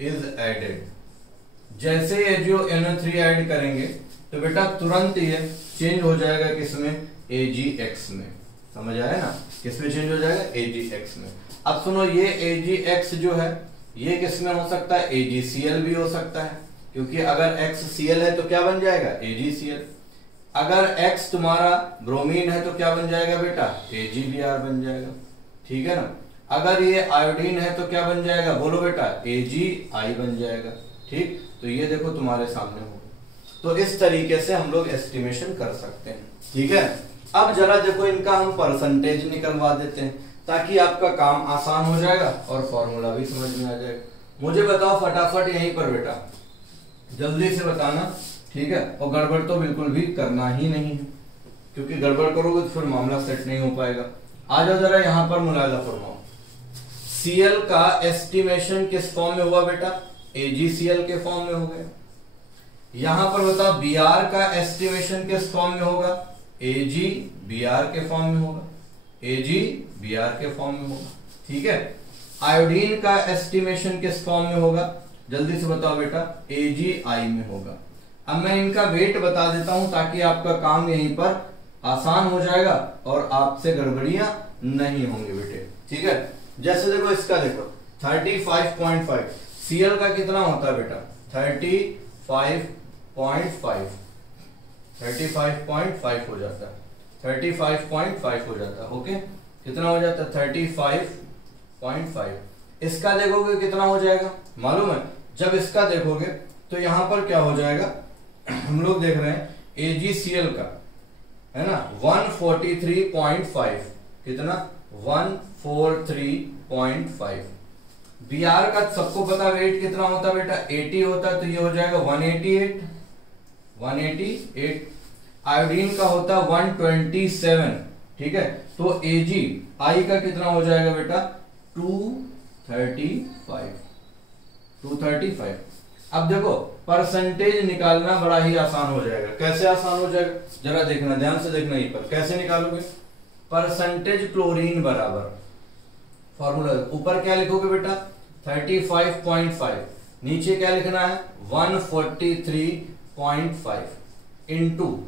इज एडेड। जैसे ही AgNO3 ऐड करेंगे तो बेटा तुरंत ये चेंज हो जाएगा किसमें, AgX में। समझ आया ना, किसमें चेंज हो जाएगा, AgX में। अब सुनो, ये AgX जो है ये किसमें हो सकता है, AgCl भी हो सकता है, क्योंकि अगर XCl है तो क्या बन जाएगा, AgCl। अगर X तुम्हारा ब्रोमीन है तो क्या बन जाएगा बेटा, AgBr बन जाएगा। ठीक है ना, अगर ये आयोडीन है तो क्या बन जाएगा, बोलो बेटा, AgI बन जाएगा। ठीक, तो ये देखो तुम्हारे सामने होगा। तो इस तरीके से हम लोग एस्टिमेशन कर सकते हैं। ठीक है, अब जरा देखो इनका हम परसेंटेज निकलवा देते हैं ताकि आपका काम आसान हो जाएगा और फॉर्मूला भी समझ में आ जाएगा। मुझे बताओ फटाफट यहीं पर बेटा, जल्दी से बताना। ठीक है, और गड़बड़ तो बिल्कुल भी करना ही नहीं है, क्योंकि गड़बड़ करोगे तो फिर मामला सेट नहीं हो पाएगा। आ जाओ जरा यहां पर मुलायदा फरमाओ। Cl का एस्टिमेशन किस फॉर्म में हुआ बेटा, AgCl के फॉर्म में हो गया। यहां पर बताओ Br का एस्टिमेशन किस फॉर्म में होगा, AgBr के फॉर्म में होगा, AgBr के फॉर्म में होगा। ठीक है, आयोडीन का एस्टिमेशन किस फॉर्म में होगा, जल्दी से बताओ बेटा, AgI में होगा। अब मैं इनका वेट बता देता हूं ताकि आपका काम यहीं पर आसान हो जाएगा और आपसे गड़बड़ियां नहीं होंगी बेटे। ठीक है, जैसे देखो इसका देखो 35.5, Cl का कितना होता है बेटा, 35.5 हो जाता है, 35.5 हो जाता है। ओके, कितना हो जाता है, 35.5। इसका देखोगे कितना हो जाएगा मालूम है, जब इसका देखोगे तो यहां पर क्या हो जाएगा, हम लोग देख रहे हैं AgCl का है ना 143.5, कितना 143.5। Br का सबको पता वेट कितना होता है बेटा, 80 होता है, तो ये हो जाएगा 188। आयोडीन का होता है 127। ठीक है, तो AgI का कितना हो जाएगा बेटा, 235। अब देखो परसेंटेज निकालना बड़ा ही आसान हो जाएगा। कैसे आसान हो जाएगा, जरा देखना, ध्यान से देखना। यहीं पर कैसे निकालोगे, परसेंटेज क्लोरीन बराबर फॉर्मूला, ऊपर क्या लिखोगे बेटा 35.5, नीचे क्या लिखना है 143.5 इनटू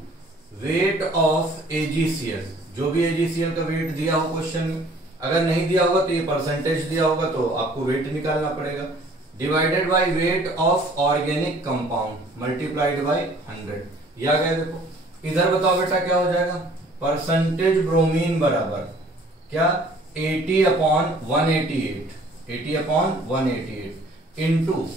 वेट ऑफ AgCl। जो भी AgCl का वेट दिया हो क्वेश्चन में, अगर नहीं दिया होगा तो ये परसेंटेज दिया होगा तो आपको वेट निकालना पड़ेगा, divided by weight of organic compound multiplied by 100। ये आ गया। देखो इधर बताओ बेटा क्या हो जाएगा, परसेंटेज ब्रोमीन बराबर क्या 80/188 इनटू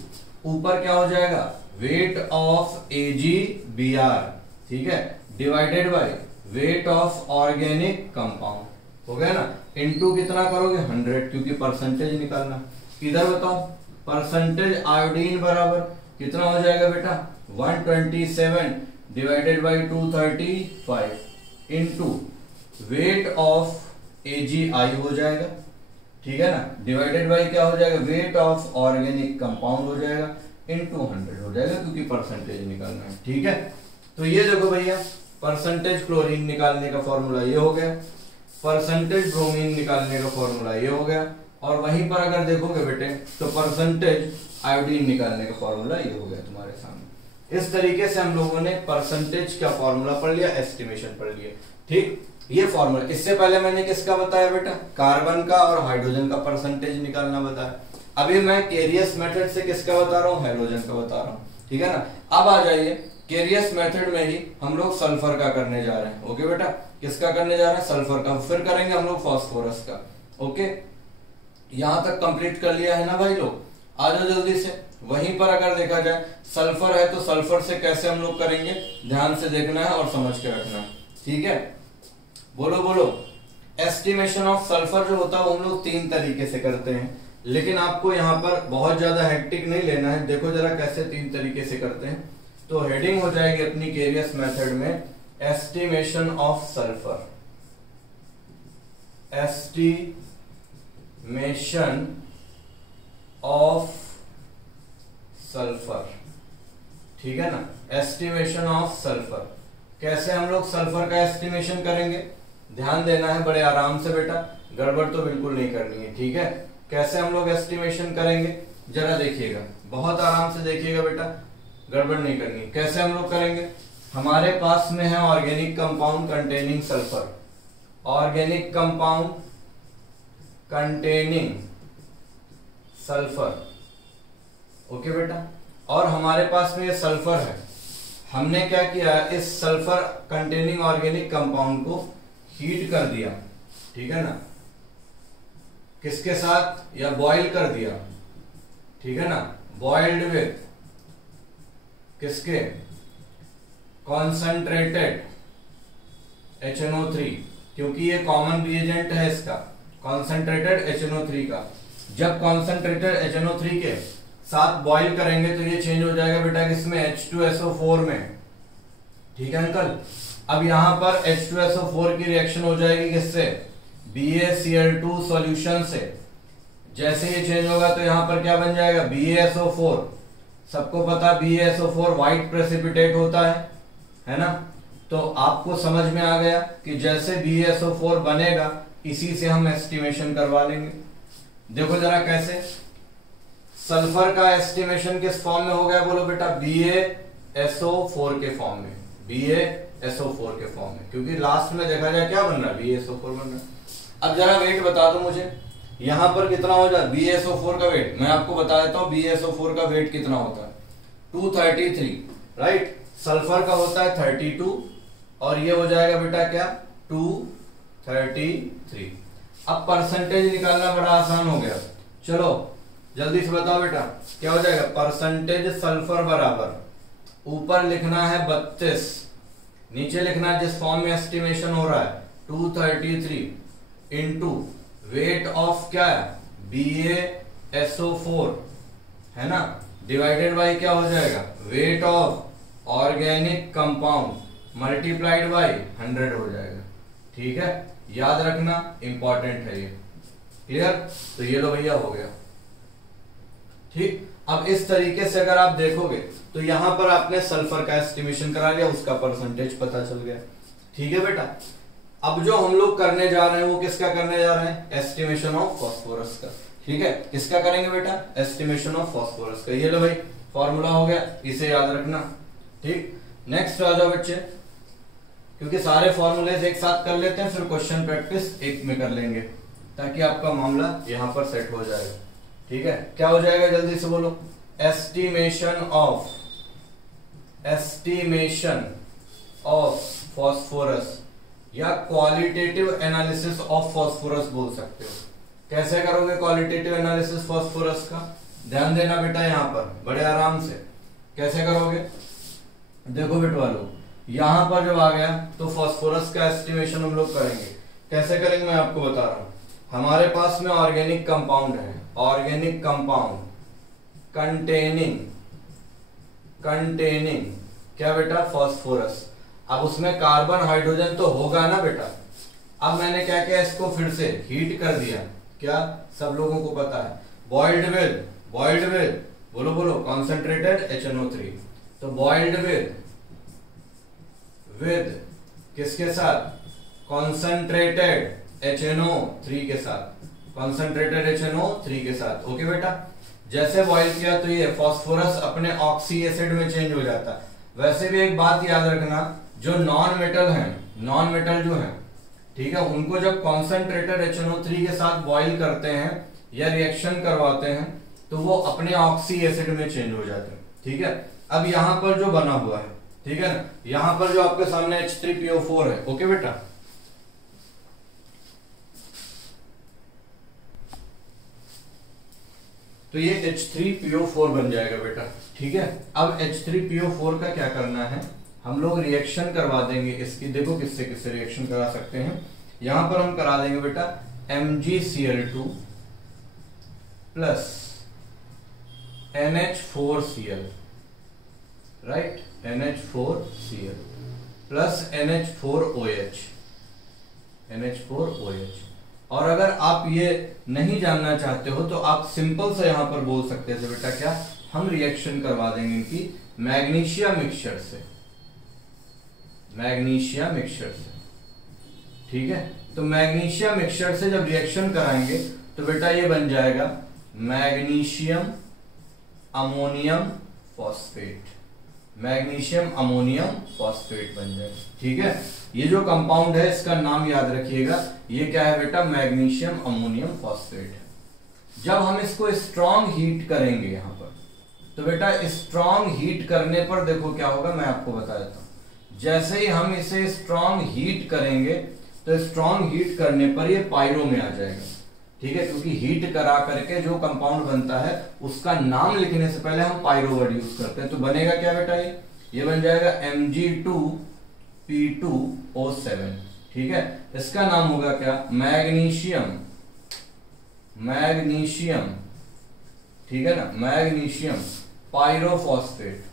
ऊपर क्या हो जाएगा वेट ऑफ AgBr, ठीक है, divided by weight of organic compound. हो गया ना, इनटू कितना करोगे 100, क्योंकि परसेंटेज निकालना। इधर बताओ परसेंटेज आयोडीन बराबर कितना हो जाएगा बेटा 127 divided by 235 into weight of AgI हो जाएगा, ठीक है ना, डिवाइडेड बाय क्या हो जाएगा वेट ऑफ ऑर्गेनिक कंपाउंड हो जाएगा इनटू 100 हो जाएगा, क्योंकि परसेंटेज निकालना है। ठीक है, तो ये देखो भैया परसेंटेज क्लोरीन निकालने का फॉर्मूला ये हो गया, परसेंटेज ब्रोमीन निकालने का फॉर्मूला ये हो गया, और वहीं पर अगर देखोगे बेटे तो परसेंटेज आयोडीन निकालने का फॉर्मूला ये हो गया तुम्हारे सामने। इस तरीके से हम लोगों ने परसेंटेज का फॉर्मूला पढ़ लिया, एस्टिमेशन पढ़ लिया। ठीक, ये फॉर्मूला, इससे पहले मैंने किसका बताया बेटा, कार्बन का और हाइड्रोजन का परसेंटेज निकालना बताया। अभी मैं केरियस मेथड से किसका बता रहा हूँ, हाइड्रोजन का बता रहा हूँ, ठीक है ना। अब आ जाइए केरियस मेथड में ही हम लोग सल्फर का करने जा रहे हैं। ओके बेटा, किसका करने जा रहे हैं, सल्फर का, फिर करेंगे हम लोग फास्फोरस का। ओके, यहां तक कंप्लीट कर लिया है ना भाई लोग, आ जाओ जल्दी से। वहीं पर अगर देखा जाए सल्फर है तो सल्फर से कैसे हम लोग करेंगे, ध्यान से देखना है और समझ के रखना है, ठीक है। बोलो बोलो। एस्टिमेशन ऑफ सल्फर जो होता है वो हम लोग 3 तरीके से करते हैं, लेकिन आपको यहाँ पर बहुत ज्यादा हेक्टिक नहीं लेना है। देखो जरा कैसे 3 तरीके से करते हैं। तो हेडिंग हो जाएगी अपनी केरियस मेथड में estimation of sulphur, estimation of sulphur, ठीक है ना। एस्टिमेशन ऑफ सल्फर, कैसे हम लोग सल्फर का एस्टिमेशन करेंगे, ध्यान देना है बड़े आराम से बेटा, गड़बड़ तो बिल्कुल नहीं करनी है, ठीक है। कैसे हम लोग एस्टिमेशन करेंगे जरा देखिएगा, बहुत आराम से देखिएगा बेटा, गड़बड़ नहीं करनी। कैसे हम लोग करेंगे, हमारे पास में है organic compound containing sulphur, organic compound containing sulphur, okay बेटा। और हमारे पास में ये सल्फर है, हमने क्या किया, इस सल्फर कंटेनिंग ऑर्गेनिक कंपाउंड को हीट कर दिया, ठीक है ना, किसके साथ, या बॉईल कर दिया, ठीक है ना, बॉइल्ड विथ किसके, कॉन्सेंट्रेटेड HNO3, क्योंकि ये कॉमन रिएजेंट है इसका, कॉन्सेंट्रेटेड HNO3 का। जब कॉन्सेंट्रेटेड HNO3 के साथ बॉईल करेंगे तो ये चेंज हो जाएगा बेटा किसमें, H2SO4 में, ठीक है अंकल। अब यहां पर H2SO4 की रिएक्शन हो जाएगी किससे, BaCl2 सॉल्यूशन से। जैसे ये चेंज होगा तो यहां पर क्या बन जाएगा, BaSO4। सबको पता BaSO4 व्हाइट प्रेसिपिटेट होता है ना। तो आपको समझ में आ गया कि जैसे BaSO4 बनेगा इसी से हम एस्टिमेशन करवा लेंगे। देखो जरा कैसे, सल्फर का एस्टिमेशन किस फॉर्म में हो गया, बोलो बेटा, BaSO4 के फॉर्म में, BaSO4 के फॉर्म में, क्योंकि लास्ट में देखा जाए क्या बन रहा है, BaSO4 बन रहा है। अब जरा वेट बता दो मुझे, यहां पर कितना हो जाए BaSO4 का वेट, मैं आपको बता देता हूं BaSO4 का वेट कितना होता है, 233, राइट। सल्फर का होता है 32 और ये हो जाएगा बेटा क्या, 233। अब परसेंटेज निकालना बड़ा आसान हो गया, चलो जल्दी से बताओ बेटा क्या हो जाएगा। परसेंटेज सल्फर बराबर, ऊपर लिखना है 32, नीचे लिखना है जिस फॉर्म में एस्टिमेशन हो रहा है 233 इंटू वेट ऑफ क्या है, BaSO4, है ना, डिवाइडेड बाय क्या हो जाएगा, weight of organic compound multiplied by 100 हो जाएगा, ठीक है। याद रखना, इंपॉर्टेंट है ये, क्लियर। तो ये लो भैया हो गया, ठीक। अब इस तरीके से अगर आप देखोगे तो यहां पर आपने सल्फर का एस्टिमेशन करा लिया, उसका परसेंटेज पता चल गया, ठीक है बेटा। अब जो हम लोग करने जा रहे हैं वो किसका करने जा रहे हैं, एस्टिमेशन ऑफ फास्फोरस का, ठीक है। किसका करेंगे बेटा, एस्टिमेशन ऑफ फास्फोरस का। ये लो भाई फॉर्मूला हो गया, इसे याद रखना, ठीक। नेक्स्ट आ जाओ बच्चे, क्योंकि सारे फॉर्मूलेज एक साथ कर लेते हैं, फिर क्वेश्चन प्रैक्टिस एक में कर लेंगे, ताकि आपका मामला यहां पर सेट हो जाएगा, ठीक है। क्या हो जाएगा जल्दी से बोलो, एस्टिमेशन ऑफ फास्फोरस, या क्वालिटेटिव एनालिसिस ऑफ फास्फोरस बोल सकते हो। कैसे करोगे क्वालिटेटिव एनालिसिस फास्फोरस का, ध्यान देना बेटा यहां पर बड़े आराम से। कैसे करोगे, देखो बेटवा लोग, यहां पर जब आ गया तो फास्फोरस का एस्टिमेशन हम लोग करेंगे। कैसे करेंगे मैं आपको बता रहा हूं। हमारे पास में ऑर्गेनिक कंपाउंड है, ऑर्गेनिक कंपाउंड कंटेनिंग क्या बेटा, फास्फोरस। अब उसमें कार्बन हाइड्रोजन तो होगा ना बेटा। अब मैंने क्या किया, इसको फिर से हीट कर दिया, क्या सब लोगों को पता है, बॉइल्ड विद बोलो बोलो कॉन्सेंट्रेटेड HNO3। तो बॉइल्ड विद किसके साथ, कॉन्सेंट्रेटेड HNO3 के साथ, कॉन्सेंट्रेटेड HNO3 के साथ, ओके बेटा। जैसे बॉइल किया तो ये फास्फोरस अपने ऑक्सी एसिड में चेंज हो जाता है। वैसे भी एक बात याद रखना, जो नॉन मेटल जो है, ठीक है, उनको जब कॉन्सेंट्रेटेड HNO3 के साथ बॉइल करते हैं या रिएक्शन करवाते हैं तो वो अपने ऑक्सी एसिड में चेंज हो जाते हैं, ठीक है। अब यहां पर जो बना हुआ है, ठीक है ना, यहां पर जो आपके सामने H3PO4 है, ओके बेटा। तो ये H3PO4 बन जाएगा बेटा। ठीक है, अब H3PO4 का क्या करना है, हम लोग रिएक्शन करवा देंगे इसकी। देखो किससे किससे रिएक्शन करा सकते हैं। यहां पर हम करा देंगे बेटा MgCl2 plus NH4Cl, right, NH4Cl plus NH4OH, NH4OH। और अगर आप ये नहीं जानना चाहते हो तो आप सिंपल से यहां पर बोल सकते थे बेटा क्या, हम रिएक्शन करवा देंगे इनकी मैग्नीशिया मिक्सचर से, मैग्नीशिया मिक्सचर से। ठीक है, तो मैग्नीशिया मिक्सचर से जब रिएक्शन कराएंगे तो बेटा ये बन जाएगा magnesium ammonium phosphate, magnesium ammonium phosphate बन जाएगा। ठीक है, ये जो कंपाउंड है इसका नाम याद रखिएगा, ये क्या है बेटा, मैग्नीशियम अमोनियम फॉस्फेट है। जब हम इसको स्ट्रॉन्ग हीट करेंगे यहां पर, तो बेटा स्ट्रॉन्ग हीट करने पर देखो क्या होगा, मैं आपको बता देता हूं। जैसे ही हम इसे स्ट्रॉन्ग हीट करेंगे तो स्ट्रॉन्ग हीट करने पर ये पायरो में आ जाएगा। ठीक है, क्योंकि हीट करा करके जो कंपाउंड बनता है उसका नाम लिखने से पहले हम पायरो वर्ड यूज करते हैं। तो बनेगा क्या बेटा, ये बन जाएगा Mg2P2O7। ठीक है, इसका नाम होगा क्या, मैग्नीशियम, मैग्नीशियम, ठीक है ना, मैग्नीशियम पायरोफॉस्फेट,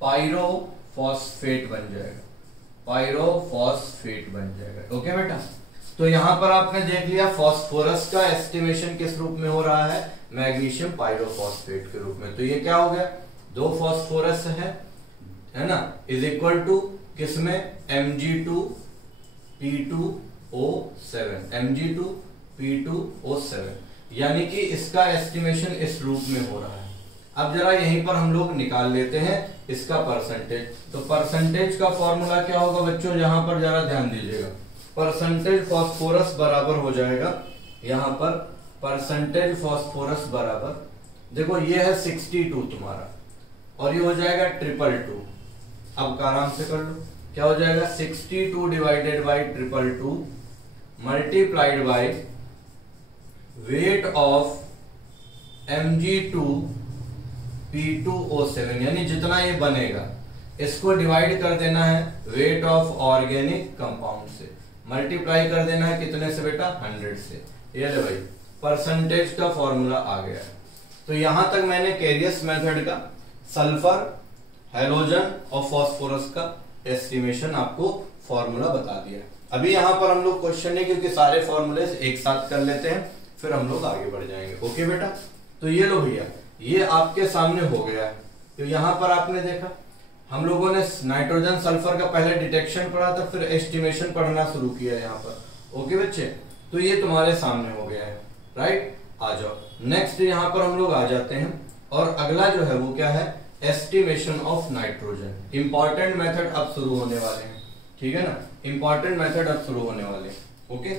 पायरोफॉस्फेट बन जाएगा, पायरोफॉस्फेट बन जाएगा। ओके बेटा, तो यहां पर आपने देख लिया फास्फोरस का एस्टिमेशन किस रूप में हो रहा है, मैग्नीशियम पायरोफॉस्फेट के रूप में। तो ये क्या हो गया, 2 फास्फोरस है ना, इज इक्वल टू किसमें, Mg2P2O7, Mg2P2O7, यानी कि इसका एस्टिमेशन इस रूप में हो रहा है। अब जरा यहीं पर हम लोग निकाल लेते हैं इसका परसेंटेज। तो परसेंटेज का फॉर्मूला क्या होगा बच्चों, यहां पर जरा ध्यान दीजिएगा। परसेंटेज फास्फोरस बराबर हो जाएगा यहां पर, परसेंटेज फास्फोरस बराबर, देखो ये है 62 तुम्हारा, और ये हो जाएगा 222। अब आराम से कर लो, क्या हो जाएगा, 62 divided by 222 multiplied by weight of Mg2P2O7, यानी जितना ये बनेगा इसको डिवाइड कर देना है वेट ऑफ ऑर्गेनिक कंपाउंड से, मल्टीप्लाई कर देना है कितने से बेटा, 100 से। ये ले भाई, परसेंटेज का फॉर्मूला आ गया। तो यहां तक मैंने कैरियस मेथड का, सल्फर, हैलोजन और फास्फोरस का एस्टिमेशन आपको फॉर्मूला बता दिया। अभी यहां पर हम लोग क्वेश्चन है, क्योंकि सारे फॉर्मूले एक साथ कर लेते हैं फिर हम लोग आगे बढ़ जाएंगे। ओके बेटा, तो ये लो भैया, ये आपके सामने हो गया है। तो यहां पर आपने देखा हम लोगों ने नाइट्रोजन सल्फर का पहले डिटेक्शन पढ़ा था, फिर एस्टिमेशन पढ़ना शुरू किया यहाँ पर। ओके बच्चे, तो ये तुम्हारे सामने हो गया है, राइट। आ जाओ नेक्स्ट, यहाँ पर हम लोग आ जाते हैं, और अगला जो है वो क्या है, estimation of nitrogen. Important method अब शुरू होने वाले हैं, ठीक है ना, इंपॉर्टेंट मेथड अब शुरू होने वाले हैं। ओके,